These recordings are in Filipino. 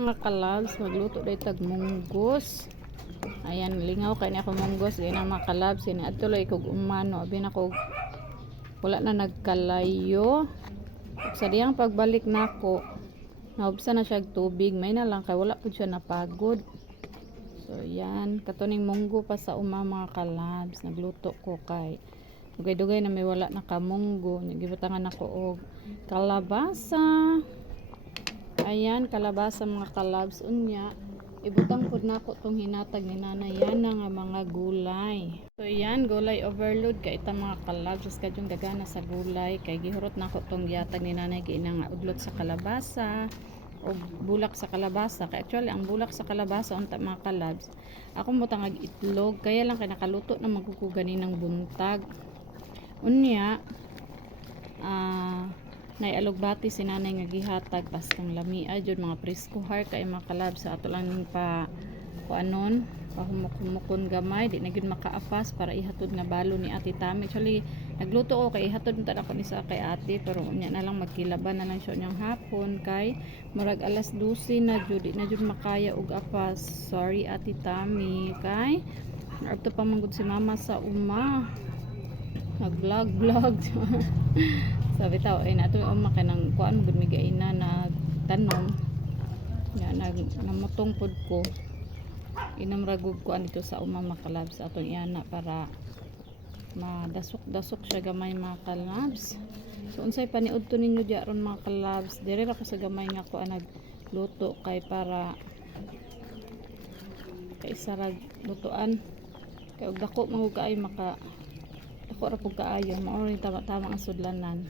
mga kalabs, magluto day tag munggos. Ayan, lingaw kay na ako munggos, ganyan mga kalabs, ini atuloy kog umano, abi na kog wala na nagkalayo. Sa diyang pagbalik nako, naubsa na siya tubig, may na lang kay wala pud siya napagod. So yan, katuning munggo pa sa uma mga kalabs, nagluto ko kay dugay-dugay na may wala na kamunggo, nagibutangan ako og kalabasa. Ayan, kalabasa mga kalabs unya. Ibutang pud nako tong hinatag ni Nanay Yana nga mga gulay. So yan, gulay overload kay ita mga kalabs, just kadyong dagana sa gulay kay gihurot nako tong yatag ni Nanay kay nga udlot sa kalabasa o bulak sa kalabasa. Kay actually ang bulak sa kalabasa unta mga kalabs, ako mo tangag itlog kaya lang kay nakaluto na magkukuganin ng buntag. Unya naialugbati si Nanay nga gihatag pastang lamia jud mga presko har kay mga kalabs sa ato lang ning pa kuanon pahumok-humokon gamay di na gyud makaapas para ihatod nga balo ni Ate Tami. Actually nagluto ko kay ihatod unta ako ni sa kay ate pero unya na lang magkilaban na lang siya nyang hapon kay murag alas 12 na jud di na jud makaya og apas. Sorry Ate Tami kay narto pa manggod si mama sa uma nag-vlog sabi tao ay nato umma kanang kuan mo gud mi gaina nagtanom ya namutong pod ko inamragog kuan dito sa uma makalabs atong iana para madasok-dasok siya gamay mga kalabs. So unsay paniud to ninyo diaron mga kalabs, dire ra ko sa gamay nga kuan nagluto kay para kay sarag lutuan kay og dako mo kay maka ako ra pug kaayo mao ring tama-tama ang sudlanan.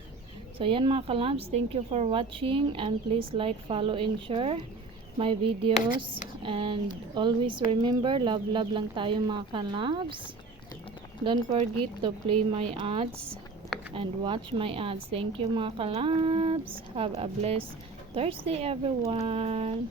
So yan mga kalabs, thank you for watching and please like, follow and share my videos and always remember love lang tayo mga kalabs. Don't forget to play my ads and watch my ads. Thank you mga kalabs, have a blessed Thursday everyone.